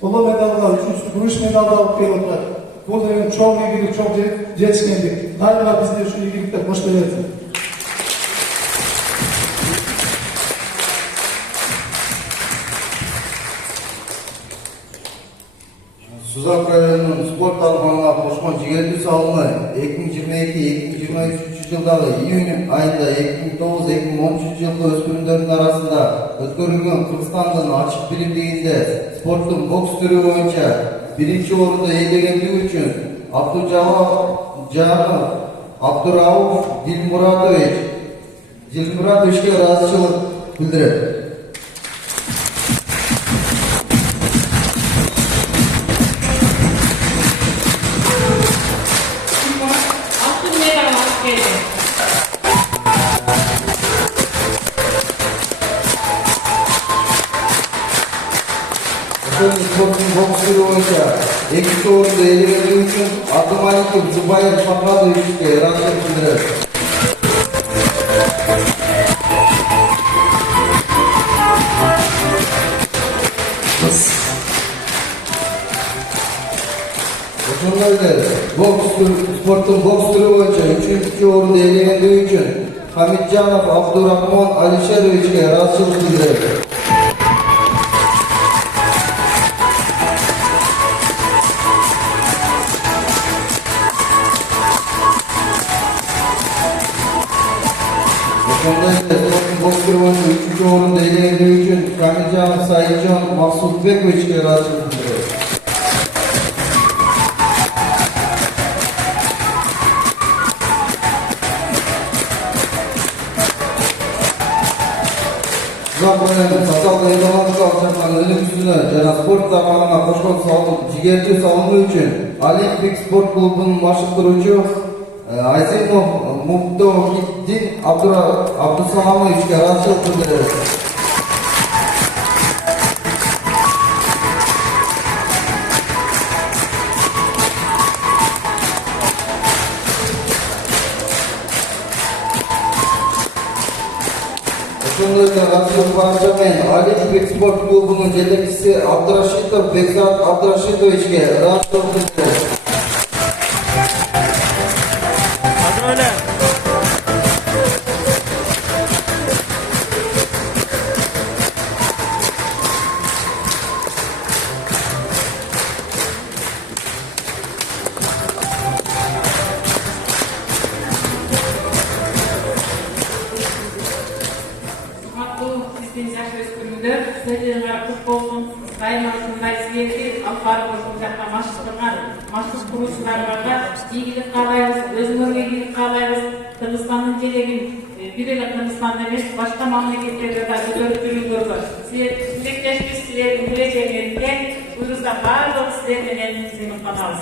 Қола медалға, үшінші күміс медалды алып келіп отыр. Бұл деген чоң игілік, чоң жетіскендік. Дайыма бізде үшін игіліктер қош береді. Suzak rayonunun sport almanına koşman жігерді салымы 2022-2023 жылдағы июнь айында 2009-2013 жылғы өспірімдердің арасында өткөрілген Қырғызстандың ашық биримдигинде спорттың бокс түрі бойынша биринчи орунду ээлегендиги үчүн Абдужанов Абдурауф Дилмуратовичке ыраазычылык билдирет. Спорттың бокс түрі бойынша екінші орынды иеленгені үшін Абдумаликов Зубайыр Шахматовичке ыраазычылык билдирет. Ошондой эле спорттун бокс түрү боюнча үчүнчү орунду ээлегендиги үчүн Хамитжанов Абдурахмон Алишеровичке ыраазычылык билдирет. Ошондой эле спорттун бокс түрү боюнча үчүнчү орунду ээлегендиги үчүн Камилжанов Саиджон Максутбековичке ыраазычылык билдирет. Саталды экономикалык жактан өнүгүүсүнө жана спорт тармагына кошкон жигердүү салымы үчүн Олимпик спорт клубунун машыктыруучу Азимов Муктохиддин Абдусаламовичке ыраазычылык билдирет. Ошондой эле Расул Баржа мен Олимпик спорт клубунун жетекчиси Абдурашитов Бекзат Абдурашитовичке ыраазычылык билдирет. Сәлемler құт болсын, дайыма ушундай сиетип, алып барып ошол жакка машыктырган машык курушчуларга ийгилик каалайбыз, өзүңөргө ийгилик каалайбыз. Кыргызстандын желегин бир эле Кыргызстанда эмес, башка мамлекеттерде да көтөрүп жүрүүңөргө тилектешпиз. Силердин келечегиңер тең, буюрса баардыгы силер менен сыйынып калабыз.